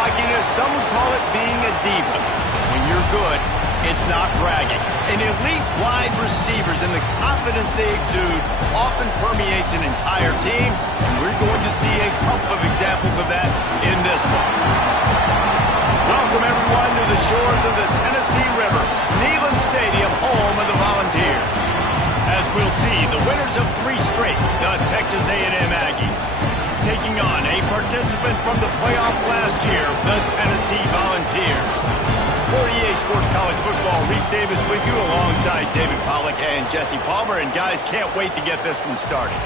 cockiness, some would call it being a diva. When you're good, it's not bragging. And elite wide receivers and the confidence they exude often permeates an entire team, and we're going to see a couple of examples of that in this one. Welcome, everyone, to the shores of the Tennessee River, Neyland Stadium, home of the Volunteers. As we'll see, the winners of 3 straight, the Texas A&M Aggies, taking on a participant from the playoff last year, the Tennessee Volunteers. For EA Sports College Football, Reese Davis with you alongside David Pollack and Jesse Palmer. And guys, can't wait to get this one started.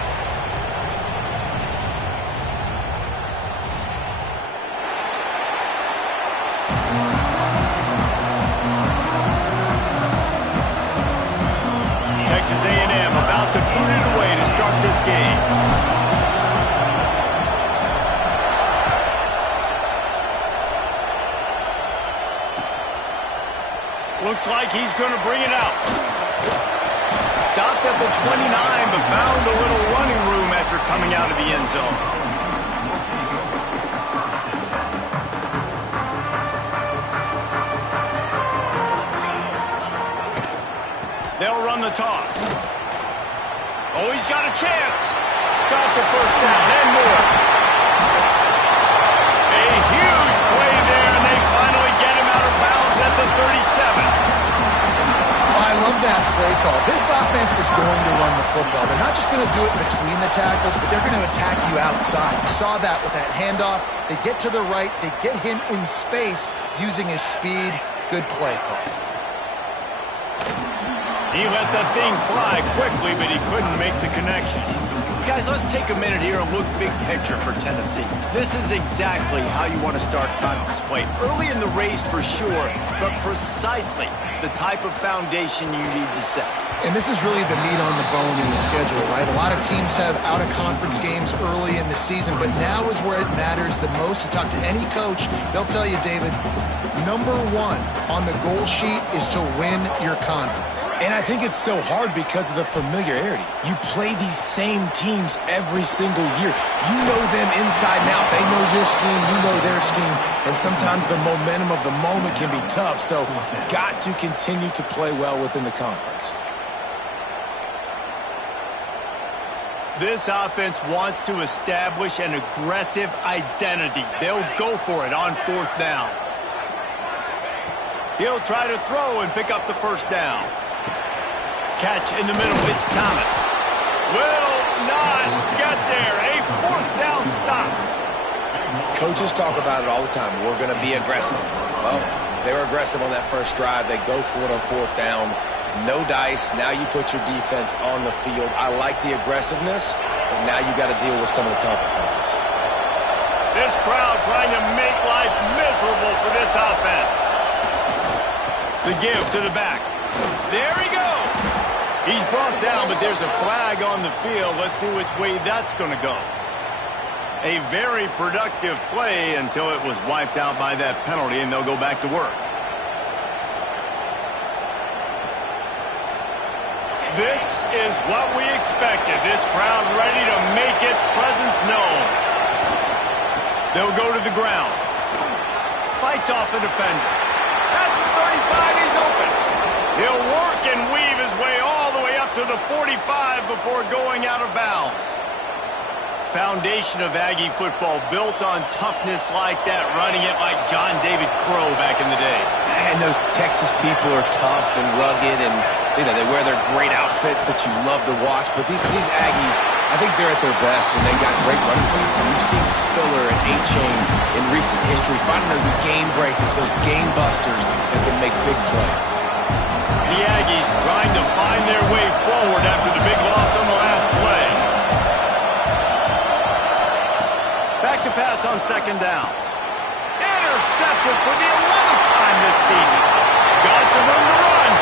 Texas A&M about to boot it away to start this game. Looks like he's going to bring it out. Stopped at the 29, but found a little running room after coming out of the end zone. They'll run the toss. Oh, he's got a chance. Got the first down and more. A huge play there, and they finally get him out of bounds at the 37. I love that play call. This offense is going to run the football. They're not just going to do it between the tackles, but they're going to attack you outside. You saw that with that handoff. They get to the right. They get him in space using his speed. Good play call. He let that thing fly quickly, but he couldn't make the connection. Guys, let's take a minute here and look big picture for Tennessee. This is exactly how you want to start conference play. Early in the race for sure, but precisely the type of foundation you need to set. And this is really the meat on the bone in the schedule, right? A lot of teams have out-of-conference games early in the season, but now is where it matters the most. You talk to any coach, they'll tell you, David, number 1 on the goal sheet is to win your conference. And I think it's so hard because of the familiarity. You play these same teams every single year. You know them inside and out. They know your scheme, you know their scheme, and sometimes the momentum of the moment can be tough, so got to continue to play well within the conference. This offense wants to establish an aggressive identity. They'll go for it on 4th down. He'll try to throw and pick up the first down. Catch in the middle, it's Thomas. Will not get there. A 4th down stop. Coaches talk about it all the time. We're going to be aggressive. Well, they were aggressive on that first drive. They go for it on 4th down. No dice. Now you put your defense on the field. I like the aggressiveness, but now you got to deal with some of the consequences. This crowd trying to make life miserable for this offense. The give to the back. There he goes. He's brought down, but there's a flag on the field. Let's see which way that's going to go. A very productive play until it was wiped out by that penalty, and they'll go back to work. This is what we expected. This crowd ready to make its presence known. They'll go to the ground. Fights off the defender. At the 35, he's open. He'll work and weave his way all the way up to the 45 before going out of bounds. Foundation of Aggie football built on toughness like that, running it like John David Crow back in the day. And those Texas people are tough and rugged, and they wear their great outfits that you love to watch. But these Aggies, I think they're at their best when they got great running backs. And you've seen Spiller and A-Chain in recent history finding those game breakers, those game busters that can make big plays. The Aggies trying to find their way forward after the big loss on the last play. Back to pass on 2nd down. Intercepted for the 11th time this season. Got some room to run.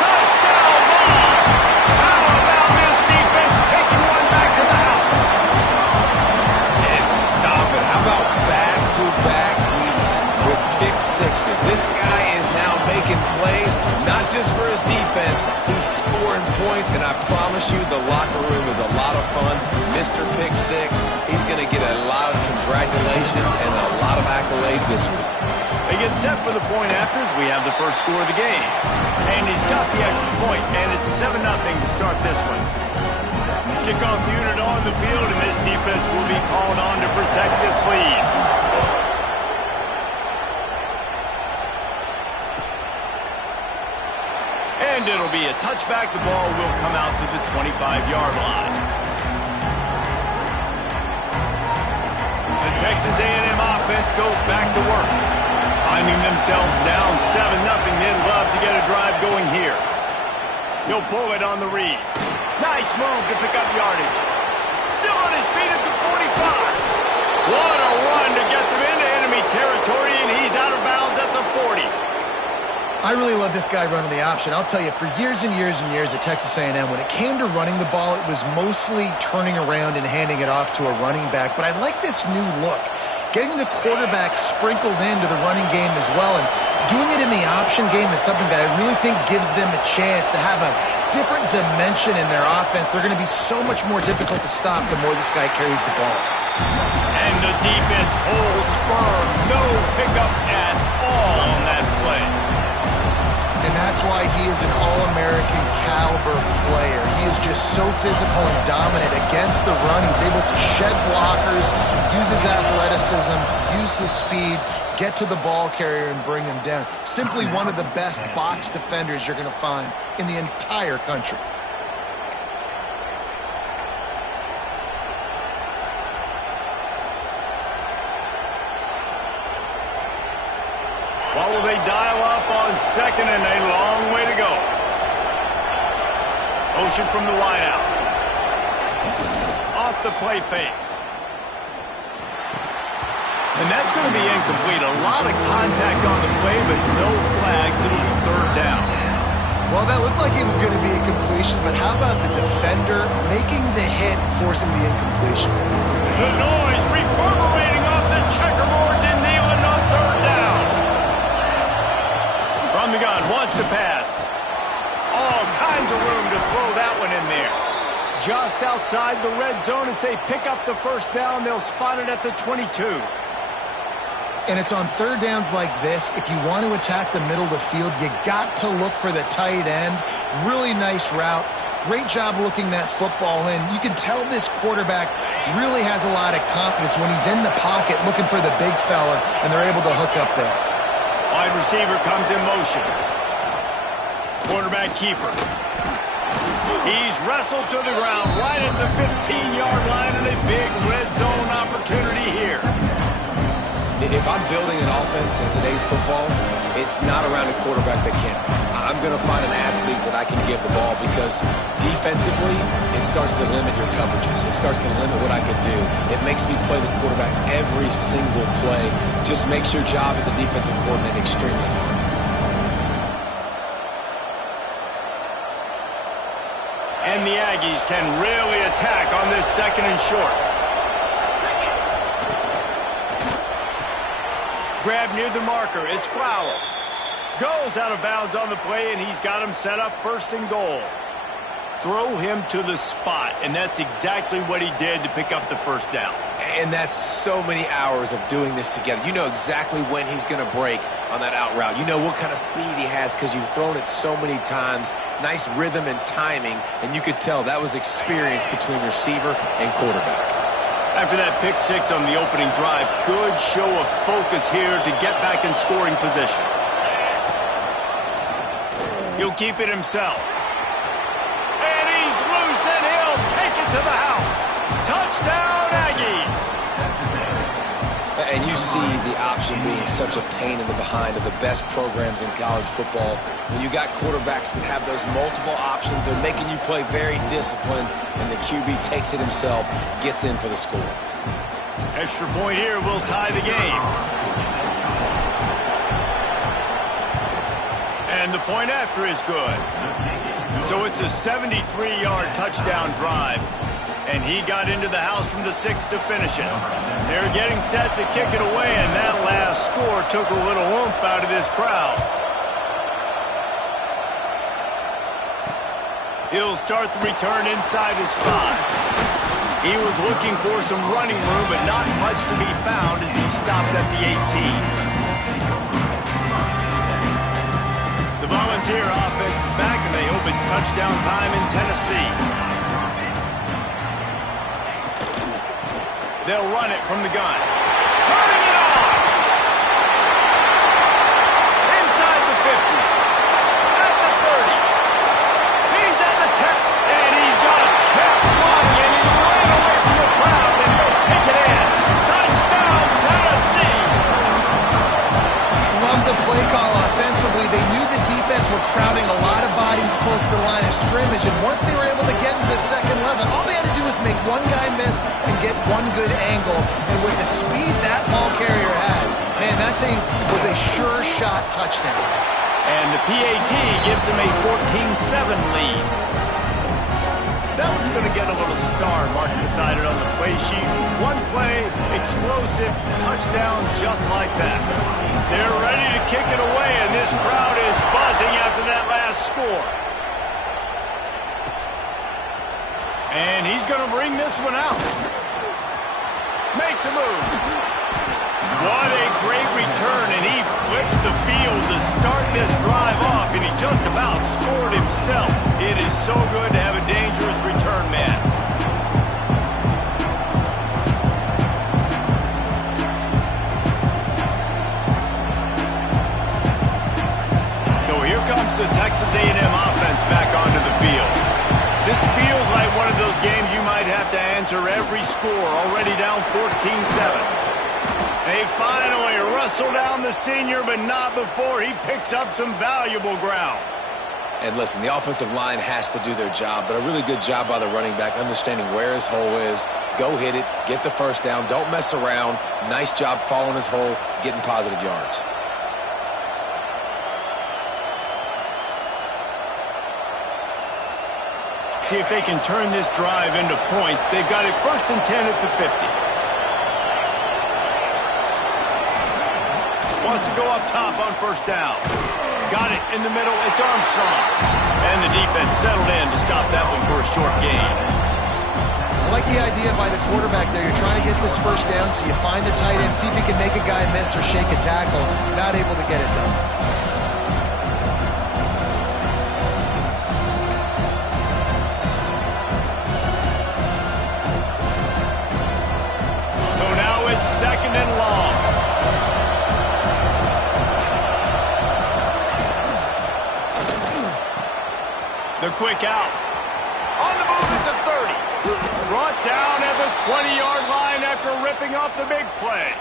Touchdown ball. How about this defense taking one back to the house? And stop it. How about back-to-back weeks with pick sixes? This guy is now making plays, not just just for his defense. He's scoring points, and I promise you the locker room is a lot of fun. Mr. Pick Six, he's going to get a lot of congratulations and a lot of accolades this week. They get set for the point afters. We have the first score of the game. And he's got the extra point, and it's 7-0 to start this one. Kickoff unit on the field, and this defense will be called on to protect this lead. And it'll be a touchback. The ball will come out to the 25-yard line. The Texas A&M offense goes back to work. Finding themselves down 7-0, they'd love to get a drive going here. He'll pull it on the read. Nice move to pick up yardage. Still on his feet at the 45. What a run to get them into enemy territory, and he's out of bounds at the 40. I really love this guy running the option. I'll tell you, for years and years and years at Texas A&M, when it came to running the ball, it was mostly turning around and handing it off to a running back. But I like this new look. Getting the quarterback sprinkled into the running game as well, and doing it in the option game is something that I really think gives them a chance to have a different dimension in their offense. They're going to be so much more difficult to stop the more this guy carries the ball. And the defense holds firm. No pickup at all on that play. And that's why he is an All-American caliber player. He is just so physical and dominant against the run. He's able to shed blockers, use his athleticism, use his speed, get to the ball carrier and bring him down. Simply one of the best box defenders you're going to find in the entire country. What will they dial up on second, and a long way to go. Motion from the wideout. Off the play fake. And that's going to be incomplete. A lot of contact on the play, but no flags. It'll be third down. Well, that looked like it was going to be a completion, but how about the defender making the hit, forcing the incompletion? The noise reverberating off the checkerboards in Neyland on third down. From the gun, wants to pass. All kinds of room to throw that one in there. Just outside the red zone as they pick up the first down. They'll spot it at the 22. And it's on third downs like this. If you want to attack the middle of the field, you got to look for the tight end. Really nice route. Great job looking that football in. You can tell this quarterback really has a lot of confidence when he's in the pocket looking for the big fella, and they're able to hook up there. Wide receiver comes in motion. Quarterback keeper. He's wrestled to the ground right at the 15-yard line, and a big red zone opportunity here. If I'm building an offense in today's football, it's not around a quarterback that can't run. I'm going to find an athlete that I can give the ball, because defensively, it starts to limit your coverages. It starts to limit what I can do. It makes me play the quarterback every single play. Just makes your job as a defensive coordinator extremely hard. And the Aggies can really attack on this second and short. Grab near the marker. It's Flowers. Goes out of bounds on the play, and he's got him set up first and goal. Throw him to the spot, and that's exactly what he did to pick up the first down. And that's so many hours of doing this together. You know exactly when he's going to break on that out route. You know what kind of speed he has because you've thrown it so many times. Nice rhythm and timing, and you could tell that was experience between receiver and quarterback. After that pick six on the opening drive, good show of focus here to get back in scoring position. He'll keep it himself. And he's loose, and he'll take it to the house. Touchdown, Aggies! And you see the option being such a pain in the behind of the best programs in college football. When you got quarterbacks that have those multiple options, they're making you play very disciplined, and the QB takes it himself, gets in for the score. Extra point here will tie the game. And the point after is good. So it's a 73-yard touchdown drive. And he got into the house from the 6 to finish it. They're getting set to kick it away, and that last score took a little oomph out of this crowd. He'll start the return inside his 5. He was looking for some running room, but not much to be found as he stopped at the 18. The Volunteer offense is back, and they hope it's touchdown time in Tennessee. They'll run it from the gun. Turning it on! Inside the 50. At the 30. He's at the 10. And he just kept running, and he ran away from the crowd, and he'll take it in. Touchdown, Tennessee! Love the play call offensively. They knew the defense were crowding a lot of bodies close to the line of scrimmage, and once they were able to get into the second level, all they had to do was make one guy miss and get one good angle. And with the speed that ball carrier has, man, that thing was a sure shot touchdown. And the PAT gives them a 14-7 lead. That one's going to get a little star marked beside it on the play sheet. One play, explosive, touchdown just like that. They're ready to kick it away, and this crowd is buzzing after that last score. And he's going to bring this one out. Makes a move. What a great return, and he flips the field to start this drive off, and he just about scored himself. It is so good to have a dangerous return man. So here comes the Texas A&M offense back onto the field. This feels like one of those games you might have to answer every score, already down 14-7. They finally wrestle down the senior, but not before he picks up some valuable ground. And listen, the offensive line has to do their job, but a really good job by the running back, understanding where his hole is. Go hit it, get the first down, don't mess around. Nice job following his hole, getting positive yards. See if they can turn this drive into points. They've got it 1st and 10 at the 50. Wants to go up top on 1st down. Got it in the middle. It's Armstrong. And the defense settled in to stop that one for a short gain. I like the idea by the quarterback there. You're trying to get this 1st down, so you find the tight end, see if you can make a guy miss or shake a tackle. Not able to get it done. So now it's 2nd and long. The quick out. On the move at the 30. Brought down at the 20-yard line after ripping off the big play.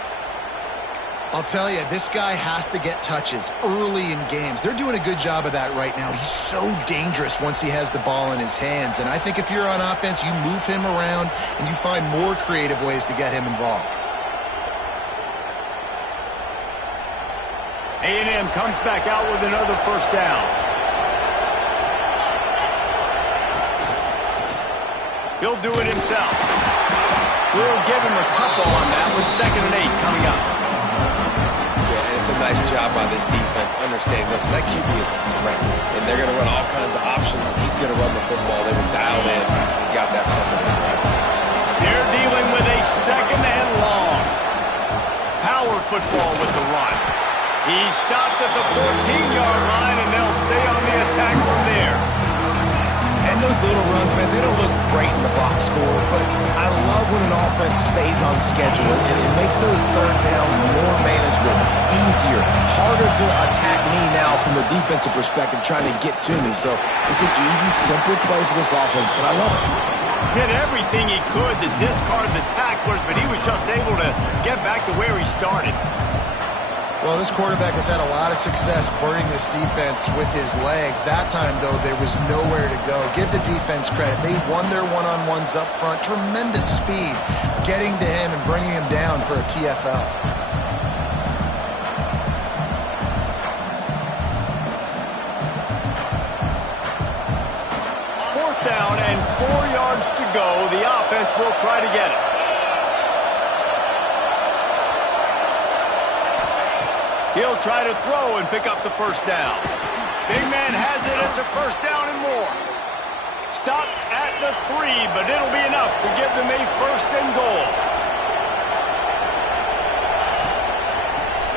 I'll tell you, this guy has to get touches early in games. They're doing a good job of that right now. He's so dangerous once he has the ball in his hands. And I think if you're on offense, you move him around and you find more creative ways to get him involved. A&M comes back out with another 1st down. He'll do it himself. We'll give him a couple on that with 2nd and 8 coming up. Yeah, and it's a nice job by this defense. Understand, listen, that QB is a threat, and they're going to run all kinds of options, and he's going to run the football. They were dialed in and got that 2nd and 8. They're dealing with a 2nd and long. Power football with the run. He stopped at the 14-yard line, and they'll stay on the attack from there. And those little runs, man, they don't look great in the box score, but I love when an offense stays on schedule, and it makes those 3rd downs more manageable, easier, harder to attack me now from the defensive perspective trying to get to me. So it's an easy, simple play for this offense, but I love it. Did everything he could to discard the tacklers, but he was just able to get back to where he started. Well, this quarterback has had a lot of success burning this defense with his legs. That time, though, there was nowhere to go. Give the defense credit. They won their one-on-ones up front. Tremendous speed getting to him and bringing him down for a TFL. 4th down and 4 yards to go. The offense will try to get it. He'll try to throw and pick up the 1st down. Big man has it. It's a 1st down and more. Stopped at the 3, but it'll be enough to give them a 1st and goal.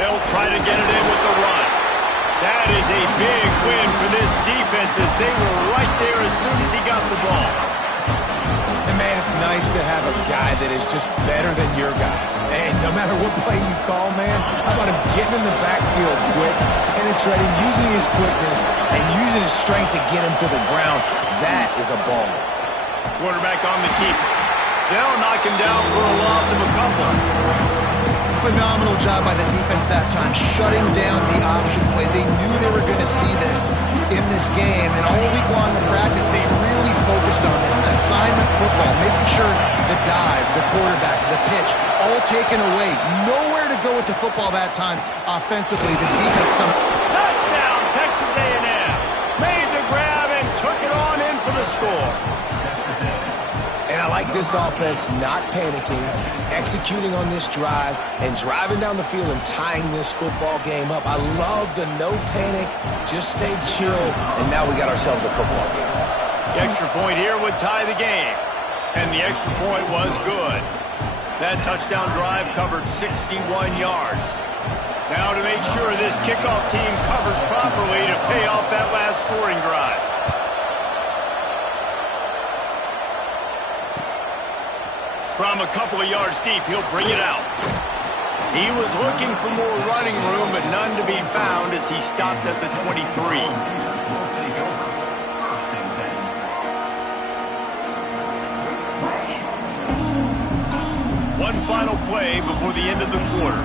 They'll try to get it in with the run. That is a big win for this defense as they were right there as soon as he got the ball. And man, it's nice to have a guy that is just better than your guys. And no matter what play you call, man, how about him getting in the backfield quick, penetrating, using his quickness, and using his strength to get him to the ground. That is a ball. Quarterback on the keeper. They'll knock him down for a loss of a couple. Phenomenal job by the defense that time, shutting down the option play. They knew they were going to see this in this game, and all week long in practice, they really focused on this assignment football, making sure the dive, the quarterback, the pitch, all taken away. Nowhere to go with the football that time offensively. The defense comes. Touchdown, Texas A&M. Made the grab and took it on in for the score. And I like this offense not panicking, executing on this drive, and driving down the field and tying this football game up. I love the no panic, just stay chill, and now we got ourselves a football game. The extra point here would tie the game, and the extra point was good. That touchdown drive covered 61 yards. Now to make sure this kickoff team covers properly to pay off that last scoring drive. From a couple of yards deep, he'll bring it out. He was looking for more running room, but none to be found as he stopped at the 23. One final play before the end of the quarter.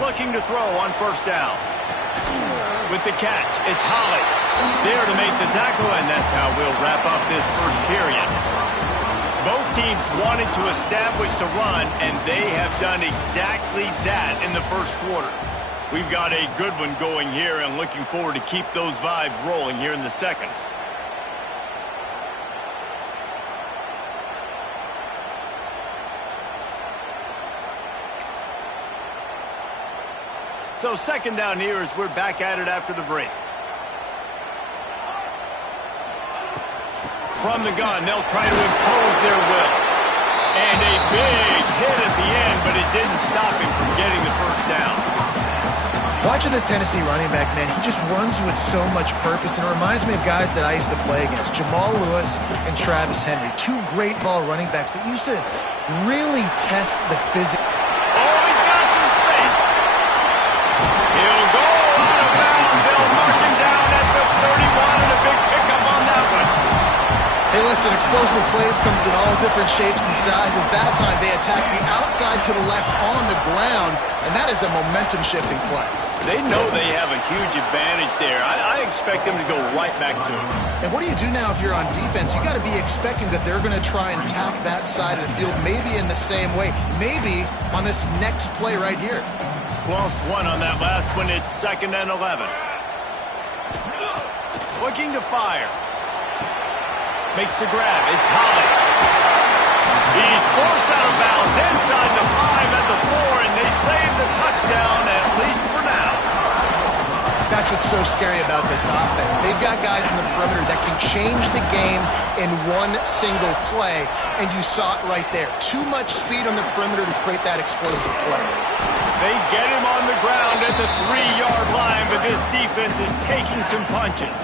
Looking to throw on 1st down. With the catch, it's Holly. There to make the tackle, and that's how we'll wrap up this 1st period. Both teams wanted to establish the run, and they have done exactly that in the 1st quarter. We've got a good one going here, and looking forward to keep those vibes rolling here in the 2nd. So 2nd down here as we're back at it after the break. From the gun, they'll try to impose their will. And a big hit at the end, but it didn't stop him from getting the 1st down. Watching this Tennessee running back, man, he just runs with so much purpose, and it reminds me of guys that I used to play against, Jamal Lewis and Travis Henry, 2 great ball running backs that used to really test the physics. Oh, he's got some space. He'll go out of bounds. They'll mark him down at the 31, and a big pickup on that one. Hey, listen, explosive plays comes in all different shapes and sizes. That time, they attack the outside to the left on the ground, and that is a momentum-shifting play. They know they have a huge advantage there. I expect them to go right back to it. And what do you do now if you're on defense? You got to be expecting that they're going to try and attack that side of the field, maybe in the same way, maybe on this next play right here. Lost one on that last one. It's 2nd and 11. Looking to fire. Makes the grab. It's Holly. He's forced out of bounds inside the 5 at the 4, and they save the touchdown, at least for now. That's what's so scary about this offense. They've got guys in the perimeter that can change the game in one single play, and you saw it right there. Too much speed on the perimeter to create that explosive play. They get him on the ground at the 3-yard line, but this defense is taking some punches.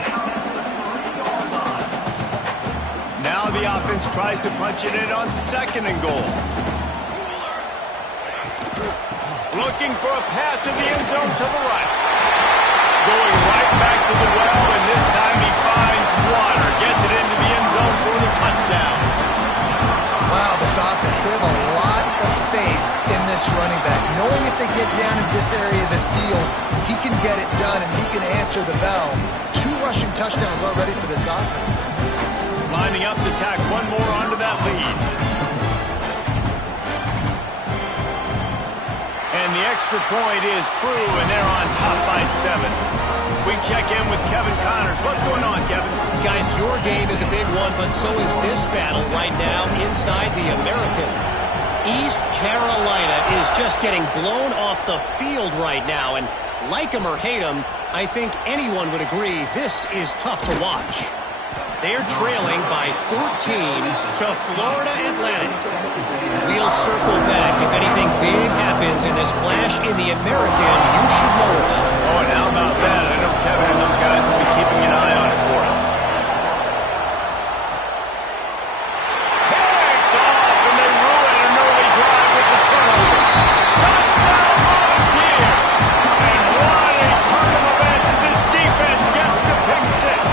Now the offense tries to punch it in on 2nd and goal. Looking for a path to the end zone to the right. Going right back to the well, and this time he finds water. Gets it into the end zone for the touchdown. Wow, this offense, they have a lot of faith in this running back. Knowing if they get down in this area of the field, he can get it done and he can answer the bell. 2 rushing touchdowns already for this offense. Lining up to tack one more onto that lead. And the extra point is true, and they're on top by 7. We check in with Kevin Connors. What's going on, Kevin? Guys, your game is a big one, but so is this battle right now inside the American. East Carolina is just getting blown off the field right now, and like them or hate them, I think anyone would agree this is tough to watch. They're trailing by 14 to Florida Atlantic. We'll circle back. If anything big happens in this clash in the American, you should know about it. Oh, and how about that? I know Kevin and those guys will be keeping an eye on it for us. Picked off, and they ruin an early drive with the turnover. Touchdown, Volunteer! And what a turn of events as this defense gets the pick six.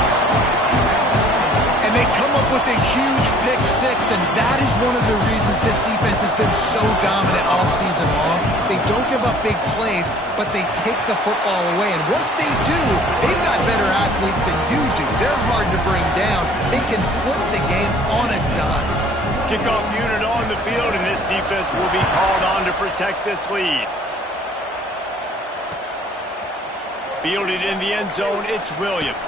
And they come up with a huge pick six, and that is one of the reasons this defense has been so dominant all season long. They don't give up big plays, but they take the football away. And once they do, they've got better athletes than you do. They're hard to bring down. They can flip the game on a dime. Kickoff unit on the field, and this defense will be called on to protect this lead. Fielded in the end zone, it's Williams.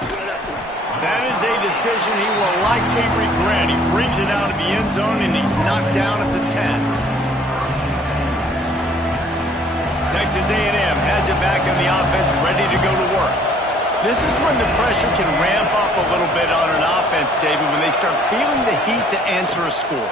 That is a decision he will likely regret. He brings it out of the end zone, and he's knocked down at the 10. Texas A&M has it back on the offense, ready to go to work. This is when the pressure can ramp up a little bit on an offense, David, when they start feeling the heat to answer a score.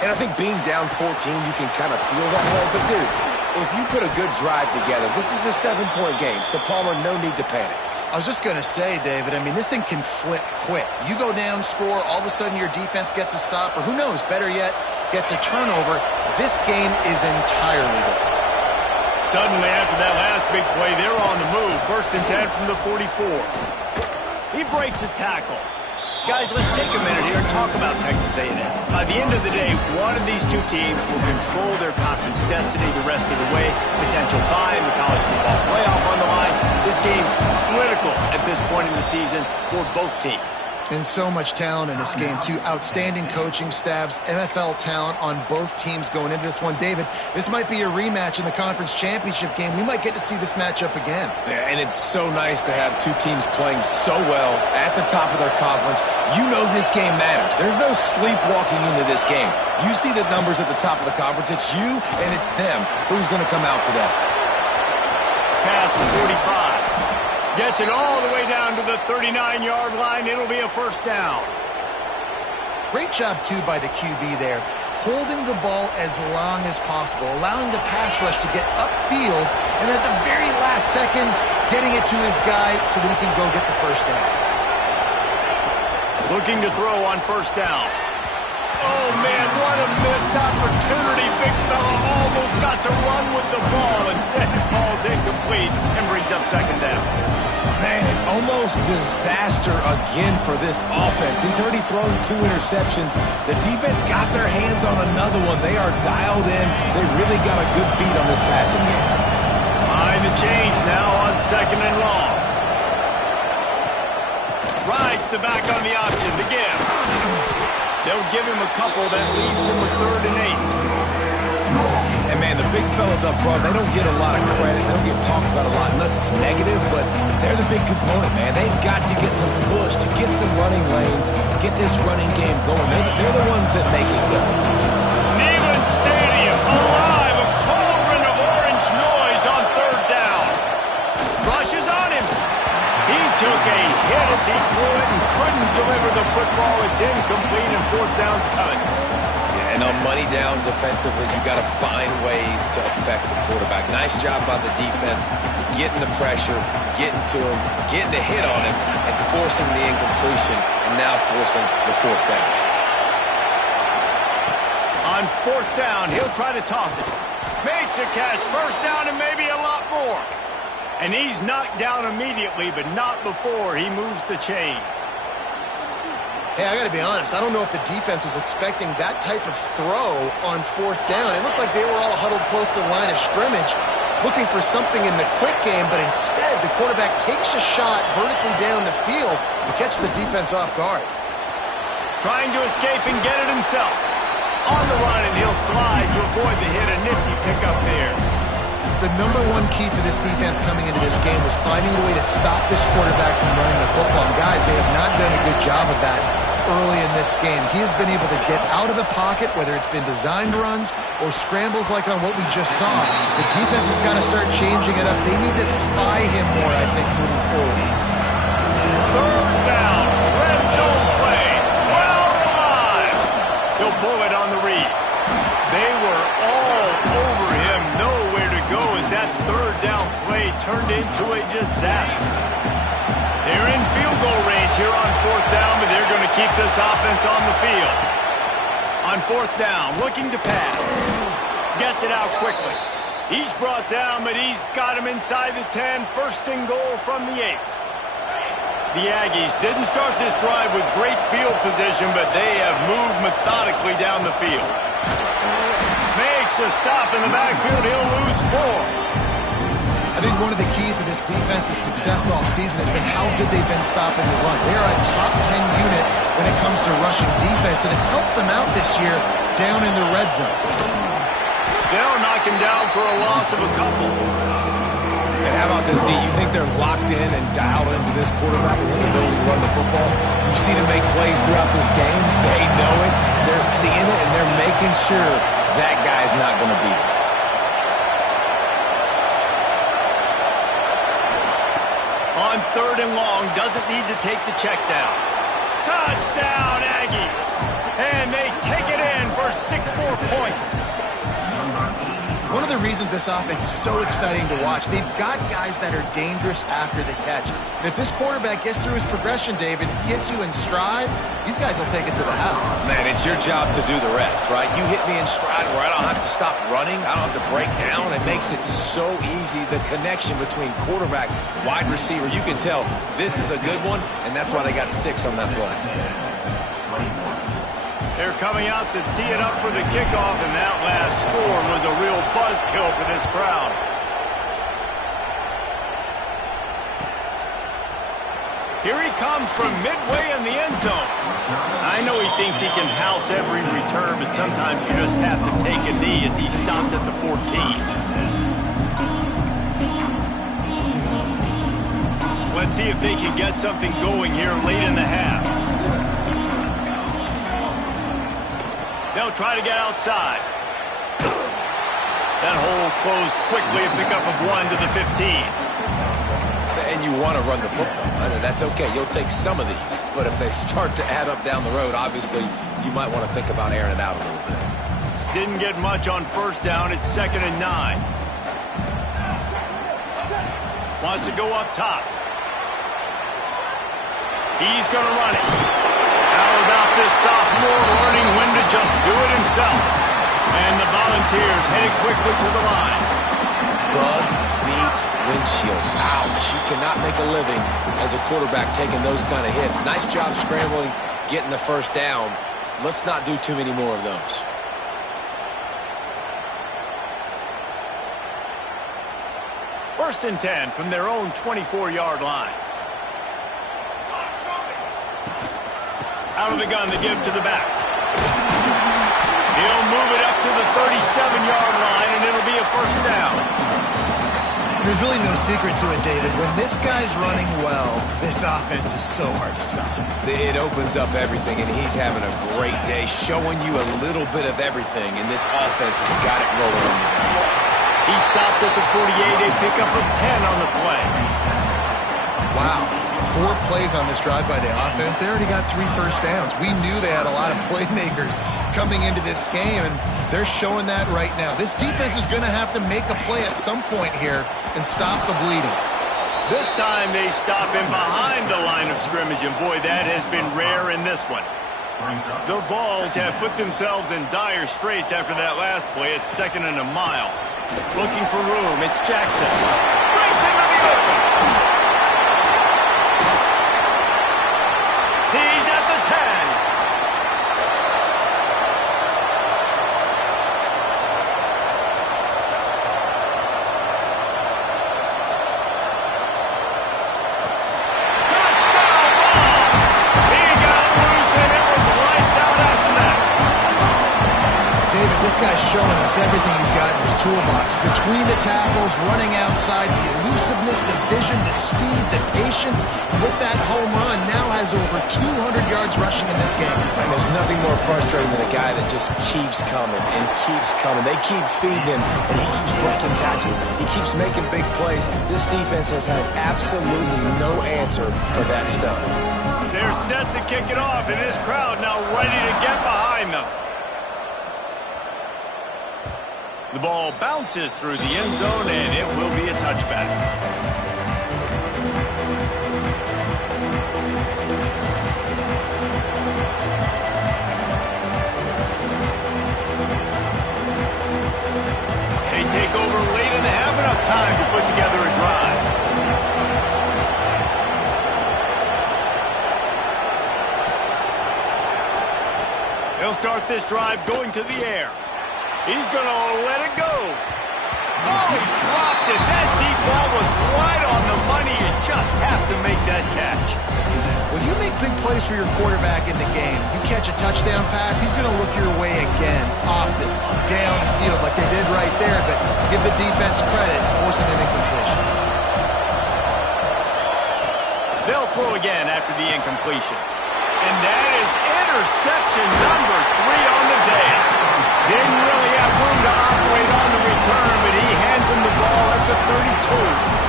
And I think being down 14, you can kind of feel that way. But, dude, if you put a good drive together, this is a 7-point game, so Palmer, no need to panic. I was just going to say, David, I mean, this thing can flip quick. You go down, score, all of a sudden your defense gets a stop, or who knows, better yet, gets a turnover. This game is entirely different. Suddenly, after that last big play, they're on the move. 1st and 10 from the 44. He breaks a tackle. Guys, let's take a minute here and talk about Texas A&M. By the end of the day, one of these two teams will control their conference destiny the rest of the way. Potential bye in the college football playoff on the line. This game critical at this point in the season for both teams. And so much talent in this game, too. Outstanding coaching staffs, NFL talent on both teams going into this one. David, this might be a rematch in the conference championship game. We might get to see this matchup again. Yeah, and it's so nice to have two teams playing so well at the top of their conference. You know this game matters. There's no sleepwalking into this game. You see the numbers at the top of the conference. It's you and it's them. Who's going to come out today? Pass to 45. Gets it all the way down to the 39-yard line. It'll be a first down. Great job, too, by the QB there. Holding the ball as long as possible, allowing the pass rush to get upfield, and at the very last second, getting it to his guy so that he can go get the first down. Looking to throw on first down. Oh, man, what a missed opportunity. Big fella almost got to run with the ball. Instead, it falls incomplete and brings up second down. Man, an almost disaster again for this offense. He's already thrown 2 interceptions. The defense got their hands on another one. They are dialed in. They really got a good beat on this passing game. Behind the chains now on 2nd and long. Rides the back on the option to give. They'll give him a couple that leaves him with 3rd and 8. And, man, the big fellas up front, they don't get a lot of credit. They don't get talked about a lot unless it's negative, but they're the big component, man. They've got to get some push, to get some running lanes, get this running game going. They're the ones that make it go. Neyland Stadium alive, a cauldron of orange noise on 3rd down. Rushes on him. He took a hit as he threw it and couldn't deliver the football. It's incomplete and 4th down's coming. Yeah, and on money down defensively, you got to find ways to affect the quarterback. Nice job by the defense, getting the pressure, getting to him, getting a hit on him, and forcing the incompletion, and now forcing the 4th down. On 4th down, he'll try to toss it. Makes a catch, 1st down and maybe a lot more. And he's knocked down immediately, but not before he moves the chains. Hey, I got to be honest. I don't know if the defense was expecting that type of throw on 4th down. It looked like they were all huddled close to the line of scrimmage, looking for something in the quick game, but instead the quarterback takes a shot vertically down the field and catches the defense off guard. Trying to escape and get it himself. On the run, and he'll slide to avoid the hit. A nifty pickup there. The number one key for this defense coming into this game was finding a way to stop this quarterback from running the football. And guys, they have not done a good job of that. early in this game. He has been able to get out of the pocket, whether it's been designed runs or scrambles like on what we just saw. The defense has got to start changing it up. They need to spy him more, I think, moving forward. Third down, red zone play, 12 alive. He'll pull it on the read. They were all over him, nowhere to go as that third down play turned into a disaster. They're in field goal range here on fourth down, but they're going to keep this offense on the field. On fourth down, looking to pass. Gets it out quickly. He's brought down, but he's got him inside the 10. First and goal from the 8. The Aggies didn't start this drive with great field position, but they have moved methodically down the field. Makes a stop in the backfield. He'll lose 4. I think one of the keys to this defense's success all season has been how good they've been stopping the run. They are a top 10 unit when it comes to rushing defense, and it's helped them out this year down in the red zone. They'll knock him down for a loss of a couple. And how about this, D? You think they're locked in and dialed into this quarterback and his ability to run the football? You've seen him make plays throughout this game. They know it. They're seeing it, and they're making sure that guy's not going to beat him. On third and long, doesn't need to take the check down. Touchdown, Aggies! And they take it in for 6 more points. One of the reasons this offense is so exciting to watch, they've got guys that are dangerous after the catch. And if this quarterback gets through his progression, David, gets you in stride, these guys will take it to the house. Man, it's your job to do the rest, right? You hit me in stride where I don't have to stop running. I don't have to break down. It makes it so easy. The connection between quarterback, wide receiver, you can tell this is a good one, and that's why they got 6 on that play. They're coming out to tee it up for the kickoff, and that last score was a real buzzkill for this crowd. Here he comes from midway in the end zone. I know he thinks he can house every return, but sometimes you just have to take a knee as he stopped at the 14. Let's see if they can get something going here late in the half. They'll try to get outside. That hole closed quickly, a pickup of 1 to the 15. And you want to run the football. That's okay. You'll take some of these. But if they start to add up down the road, obviously, you might want to think about airing it out a little bit. Didn't get much on first down. It's 2nd and 9. Wants to go up top. He's going to run it. How about this sophomore learning when to just do it himself? And the Volunteers headed quickly to the line. Bug meet windshield. Ouch. You cannot make a living as a quarterback taking those kind of hits. Nice job scrambling, getting the first down. Let's not do too many more of those. First and 10 from their own 24-yard line. Out of the gun, the give to the back. He'll move it up to the 37-yard line, and it'll be a first down. There's really no secret to it, David. When this guy's running well, this offense is so hard to stop. It opens up everything, and he's having a great day, showing you a little bit of everything, and this offense has got it rolling. He stopped at the 48, a pickup of 10 on the play. Wow. 4 plays on this drive by the offense. They already got 3 first downs. We knew they had a lot of playmakers coming into this game, and they're showing that right now. This defense is going to have to make a play at some point here and stop the bleeding. This time they stop him behind the line of scrimmage, and boy, that has been rare in this one. The Vols have put themselves in dire straits after that last play. It's 2nd and a mile. Looking for room. It's Jackson. Brings him to the open. He's at the 10. Touchdown ball. He got loose and it was lights out after that. David, this guy's showing us everything he's got in his toolbox. Between the tackles, running outside, the elusiveness, the vision, the speed, the patience. With that home run, now has has over 200 yards rushing in this game. And there's nothing more frustrating than a guy that just keeps coming and keeps coming. They keep feeding him, and he keeps breaking tackles. He keeps making big plays. This defense has had absolutely no answer for that stud. They're set to kick it off, and this crowd now ready to get behind them. The ball bounces through the end zone, and it will be a touchback. They take over late and have enough time to put together a drive. They'll start this drive going to the air. He's going to let it go. Oh, he dropped it. That deep ball was right on the money. You just have to make that catch. When you make big plays for your quarterback in the game, you catch a touchdown pass, he's going to look your way again, often, downfield like they did right there, but give the defense credit, forcing an incompletion. They'll throw again after the incompletion. And that is interception number 3 on the day. Didn't really have room to operate on the return, but he hands him the ball at the 32.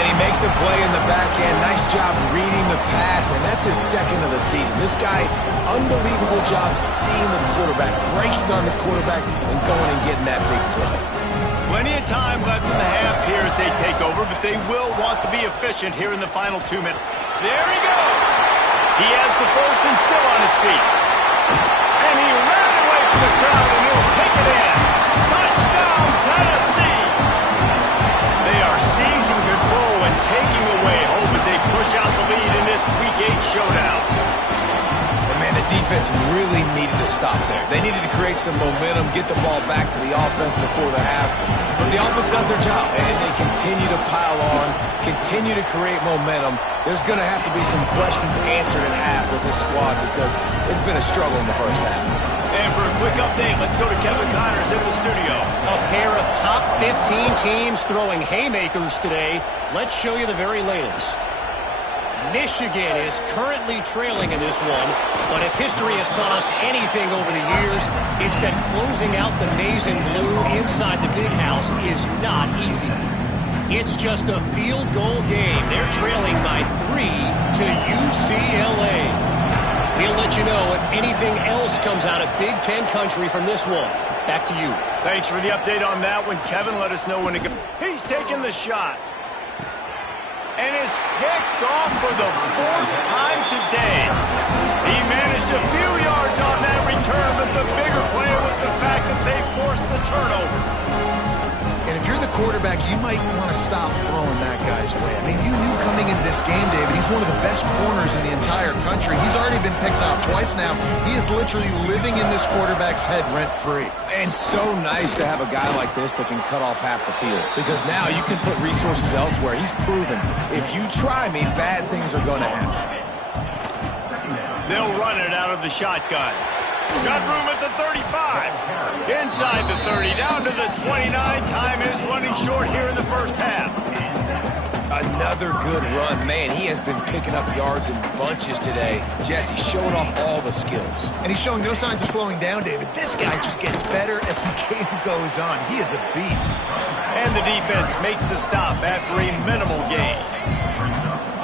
And he makes a play in the back end. Nice job reading the pass, and that's his second of the season. This guy, unbelievable job seeing the quarterback, breaking on the quarterback, and going and getting that big play. Plenty of time left in the half here as they take over, but they will want to be efficient here in the final 2 minutes. There he goes. He has the first and still on his feet. And he ran away from the crowd, and he'll take it in. Touchdown, Tennessee! They are seizing control and taking away hope as they push out the lead in this Week 8 showdown. And man, the defense really needed to stop there. They needed to create some momentum, get the ball back to the offense before the half. But the offense does their job, and they continue to pile on, continue to create momentum. There's going to have to be some questions answered in half with this squad because it's been a struggle in the first half. And for a quick update, let's go to Kevin Connors in the studio. A pair of top 15 teams throwing haymakers today. Let's show you the very latest. Michigan is currently trailing in this one, but if history has taught us anything over the years, it's that closing out the maize and blue inside the big house is not easy. It's just a field goal game. They're trailing by 3 to UCLA. We'll let you know if anything else comes out of Big Ten country from this one. Back to you. Thanks for the update on that one, Kevin. Let us know when to go. He's taking the shot. And it's picked off for the 4th time today. He managed a few yards on that return, but the bigger play was the fact that they forced the turnover. And if you're the quarterback, you might want to stop throwing that guy's way. I mean, you knew coming into this game, David, he's one of the best corners in the entire country. He's already been picked off twice now. He is literally living in this quarterback's head rent-free. And so nice to have a guy like this that can cut off half the field because now you can put resources elsewhere. He's proven if you try me, bad things are going to happen. They'll run it out of the shotgun. Got room at the 35. Inside the 30, down to the 29. Time is running short here in the first half. Another good run. Man, he has been picking up yards in bunches today. Jesse showing off all the skills. And he's showing no signs of slowing down, David. This guy just gets better as the game goes on. He is a beast. And the defense makes the stop after a minimal gain.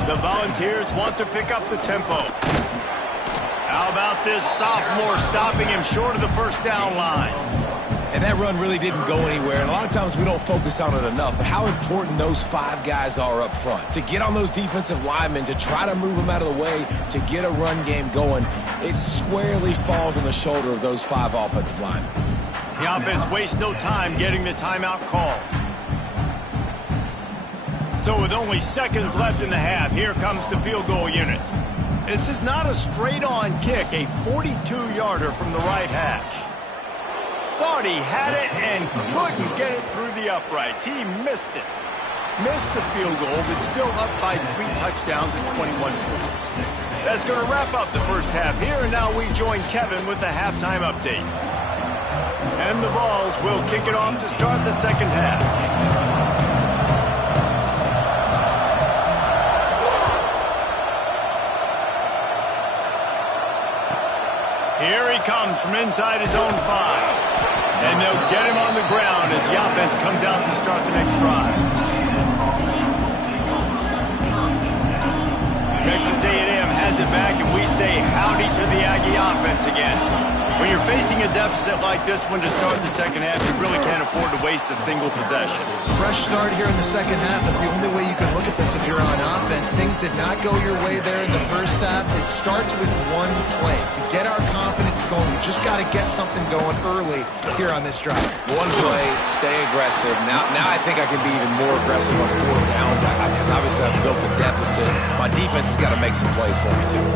The Volunteers want to pick up the tempo. How about this sophomore stopping him short of the first down line? And that run really didn't go anywhere. And a lot of times we don't focus on it enough. But how important those 5 guys are up front. To get on those defensive linemen, to try to move them out of the way, to get a run game going, it squarely falls on the shoulder of those 5 offensive linemen. The offense wastes no time getting the timeout call. So with only seconds left in the half, here comes the field goal unit. This is not a straight-on kick, a 42-yarder from the right hash. Thought he had it and couldn't get it through the uprights. He missed it. Missed the field goal, but still up by 3 touchdowns and 21 points. That's going to wrap up the first half here, and now we join Kevin with the halftime update. And the Vols will kick it off to start the second half. he comes from inside his own 5. And they'll get him on the ground as the offense comes out to start the next drive. Texas A&M has it back, and we say howdy to the Aggie offense again. When you're facing a deficit like this one to start the second half, you really can't afford to waste a single possession. Fresh start here in the second half. That's the only way you can look at this if you're on offense. Things did not go your way there in the first half. It starts with one play. To get our confidence going, you just got to get something going early here on this drive. One play, stay aggressive. Now I think I can be even more aggressive on 4 downs because obviously I've built a deficit. My defense has got to make some plays for me, too.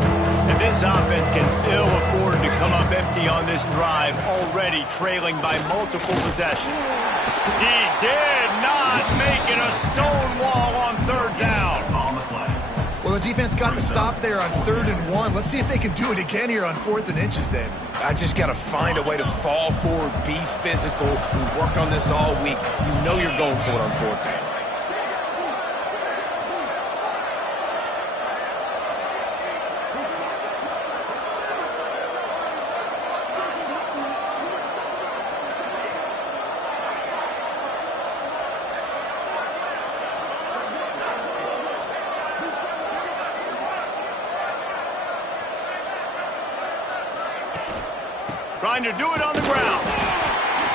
And this offense can ill afford to come up empty on this drive, already trailing by multiple possessions. He did not make it a stone wall on 3rd down. Well, the defense got the stop there on 3rd and 1. Let's see if they can do it again here on 4th and inches, Dave. I just got to find a way to fall forward, be physical. We worked on this all week. You know you're going for it on 4th down. Trying to do it on the ground.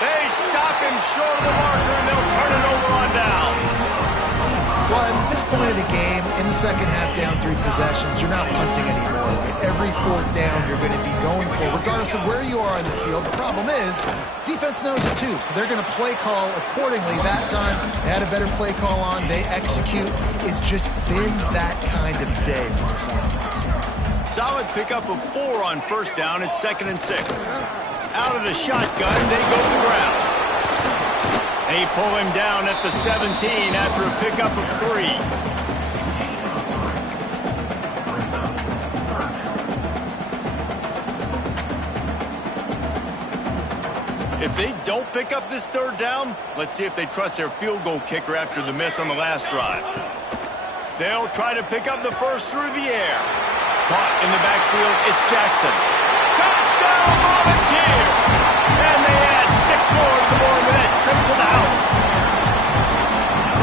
They stop him short of the marker, and they'll turn it over on downs. Well, at this point of the game, in the second half, down 3 possessions, you're not punting anymore. Right? Every 4th down you're going to be going for, regardless of where you are on the field. The problem is, defense knows it too, so they're going to play call accordingly. That time, they had a better play call on. They execute. It's just been that kind of day for this offense. Solid pickup of 4 on 1st down. It's 2nd and 6. Out of the shotgun, they go to the ground. They pull him down at the 17 after a pickup of 3. If they don't pick up this 3rd down, let's see if they trust their field goal kicker after the miss on the last drive. They'll try to pick up the first through the air. Caught in the backfield, it's Jackson. Touchdown, Volunteer! And they add 6 more to the board with that trip to the house.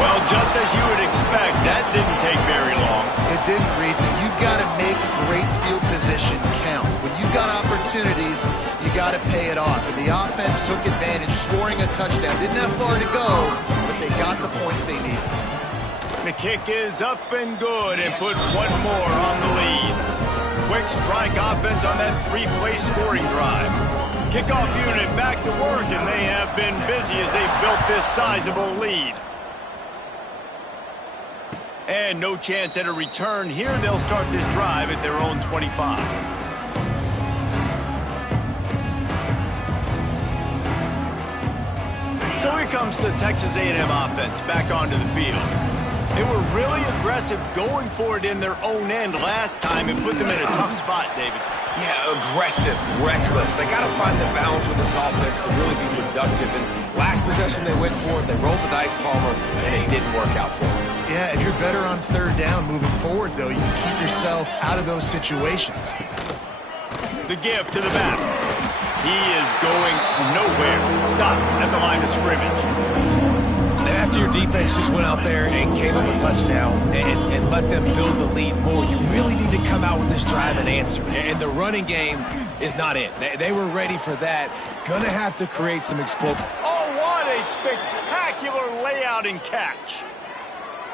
Well, just as you would expect, that didn't take very long. It didn't, Reese. You've got to make great field position count. When you've got opportunities, you got to pay it off. And the offense took advantage, scoring a touchdown. Didn't have far to go, but they got the points they needed. The kick is up and good and put 1 more on the lead. Quick strike offense on that 3-play scoring drive. Kickoff unit back to work, and they have been busy as they've built this sizable lead. And no chance at a return here. They'll start this drive at their own 25. So here comes the Texas A&M offense back onto the field. They were really aggressive going for it in their own end last time and put them in a tough spot, David. Yeah, aggressive, reckless. They got to find the balance with this offense to really be productive. And last possession they went for it, they rolled the dice, Palmer, and it didn't work out for them. Yeah, if you're better on 3rd down moving forward, though, you can keep yourself out of those situations. The give to the back. He is going nowhere. Stop at the line of scrimmage. And after your defense just went out there and gave them a touchdown and let them build the lead more, you really need to come out with this drive and answer. And the running game is not it. They were ready for that. Gonna have to create some explosion. Oh, what a spectacular layout and catch.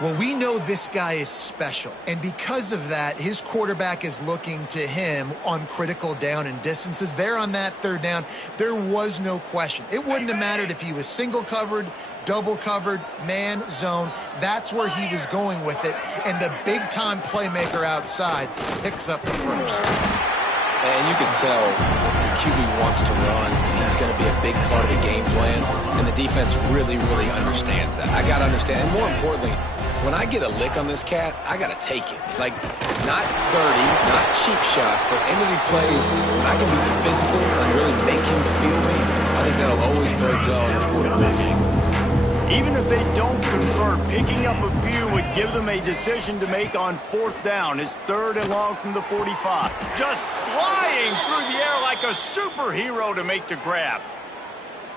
Well, we know this guy is special, and because of that, his quarterback is looking to him on critical down and distances. There on that 3rd down, there was no question. It wouldn't have mattered if he was single covered, double covered, man, zone. That's where he was going with it, and the big-time playmaker outside picks up the first. And you can tell the QB wants to run. He's going to be a big part of the game plan, and the defense really, really understands that. I got to understand, and more importantly, when I get a lick on this cat, I got to take it. Like, not dirty, not cheap shots, but end of the plays, when I can be physical and really make him feel me, I think that'll always bode well in the 4th quarter game. Even if they don't convert, picking up a few would give them a decision to make on 4th down. It's 3rd and long from the 45. Just flying through the air like a superhero to make the grab.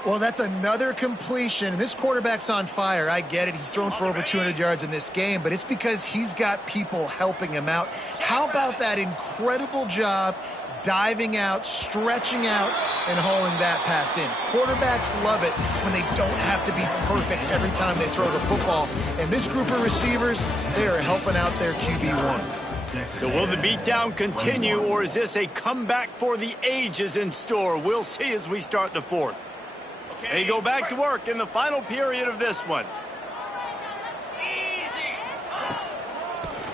Well, that's another completion. This quarterback's on fire. I get it. He's thrown for over 200 yards in this game, but it's because he's got people helping him out. How about that incredible job diving out, stretching out, and hauling that pass in? Quarterbacks love it when they don't have to be perfect every time they throw the football. And this group of receivers, they are helping out their QB1. So will the beatdown continue, or is this a comeback for the ages in store? We'll see as we start the 4th. They go back to work in the final period of this one.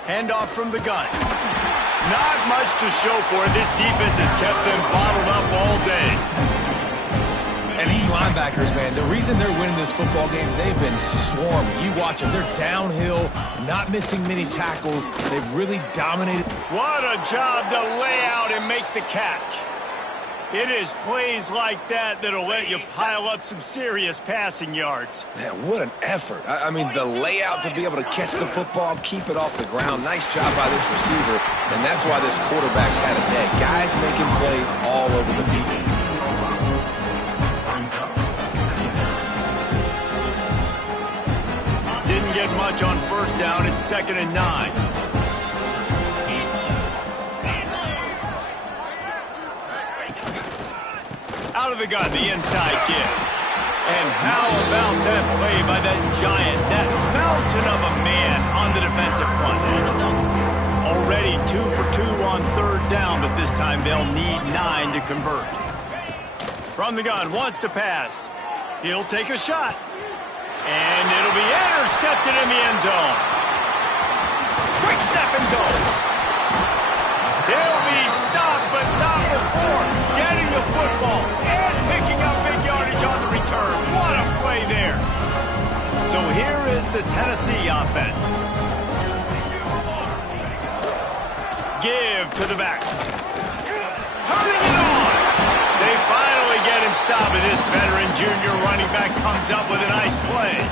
Handoff from the gun. Not much to show for it. This defense has kept them bottled up all day. And these linebackers, man, the reason they're winning this football game is they've been swarming. You watch them. They're downhill, not missing many tackles. They've really dominated. What a job to lay out and make the catch. It is plays like that that'll let you pile up some serious passing yards. Man, what an effort. I mean, the layout to be able to catch the football, keep it off the ground. Nice job by this receiver, and that's why this quarterback's had a day. Guys making plays all over the field. Didn't get much on 1st down. It's 2nd and 9. Out of the gun, the inside give. And how about that play by that giant, that mountain of a man on the defensive front? Already 2 for 2 on 3rd down, but this time they'll need 9 to convert. From the gun, wants to pass. He'll take a shot. And it'll be intercepted in the end zone. Quick step and go. They'll be stopped, but not before getting the football and picking up big yardage on the return. What a play there. So here is the Tennessee offense. Give to the back. Turning it on. They finally get him stopped, and this veteran junior running back comes up with a nice play.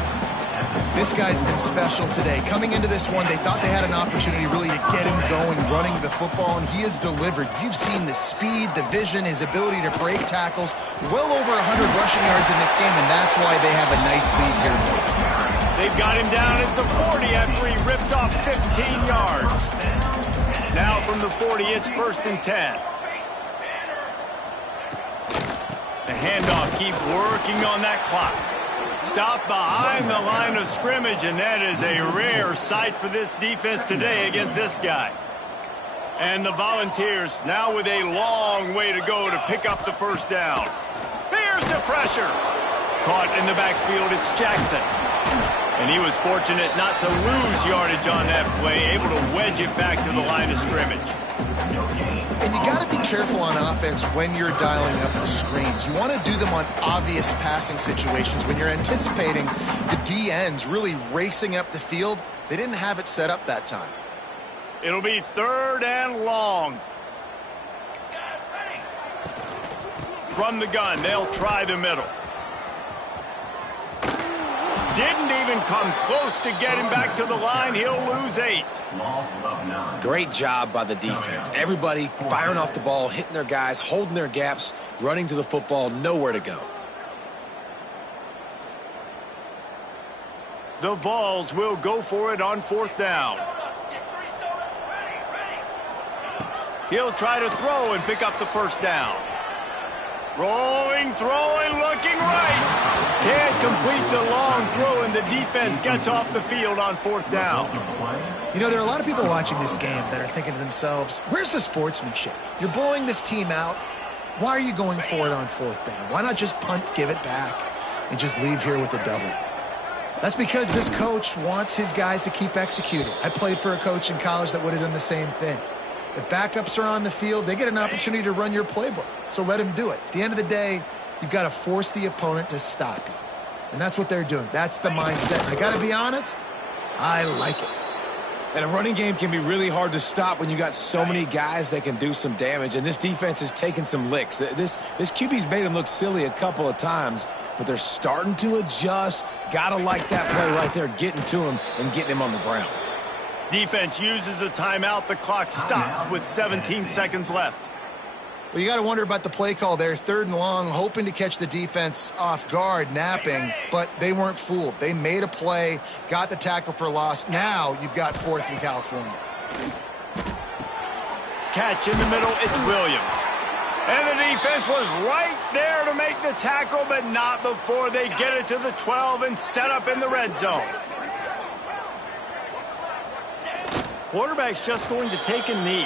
This guy's been special today. Coming into this one, they thought they had an opportunity really to get him going, running the football, and he has delivered. You've seen the speed, the vision, his ability to break tackles. Well over 100 rushing yards in this game, and that's why they have a nice lead here. They've got him down at the 40 after he ripped off 15 yards. Now from the 40, it's 1st and 10. The handoff, keep working on that clock. Stop behind the line of scrimmage, and that is a rare sight for this defense today against this guy. And the Volunteers now with a long way to go to pick up the 1st down. Here's the pressure. Caught in the backfield, it's Jackson. And he was fortunate not to lose yardage on that play, able to wedge it back to the line of scrimmage. And you got to be careful on offense when you're dialing up the screens. You want to do them on obvious passing situations. When you're anticipating the DNs really racing up the field, they didn't have it set up that time. It'll be 3rd and long. From the gun, they'll try the middle. Didn't even come close to getting back to the line. He'll lose 8. Great job by the defense. Everybody firing off the ball, hitting their guys, holding their gaps, running to the football, nowhere to go. The Vols will go for it on 4th down. He'll try to throw and pick up the 1st down. Rolling, throwing, looking right. Can't complete the long throw, and the defense gets off the field on 4th down. You know, there are a lot of people watching this game that are thinking to themselves, where's the sportsmanship? You're blowing this team out. Why are you going for it on 4th down? Why not just punt, give it back, and just leave here with a W? That's because this coach wants his guys to keep executing. I played for a coach in college that would have done the same thing. If backups are on the field, they get an opportunity to run your playbook. So let him do it. At the end of the day, you've got to force the opponent to stop you. And that's what they're doing. That's the mindset. And I got to be honest, I like it. And a running game can be really hard to stop when you got so many guys that can do some damage. And this defense is taking some licks. This QB's made them look silly a couple of times, but they're starting to adjust. Gotta like that play right there, getting to him and getting him on the ground. Defense uses a timeout. The clock stops with 17 seconds left. Well, you got to wonder about the play call there. 3rd and long, hoping to catch the defense off guard, napping, but they weren't fooled. They made a play, got the tackle for loss. Now you've got 4th in California. Catch in the middle, it's Williams. And the defense was right there to make the tackle, but not before they get it to the 12 and set up in the red zone. Quarterback's just going to take a knee.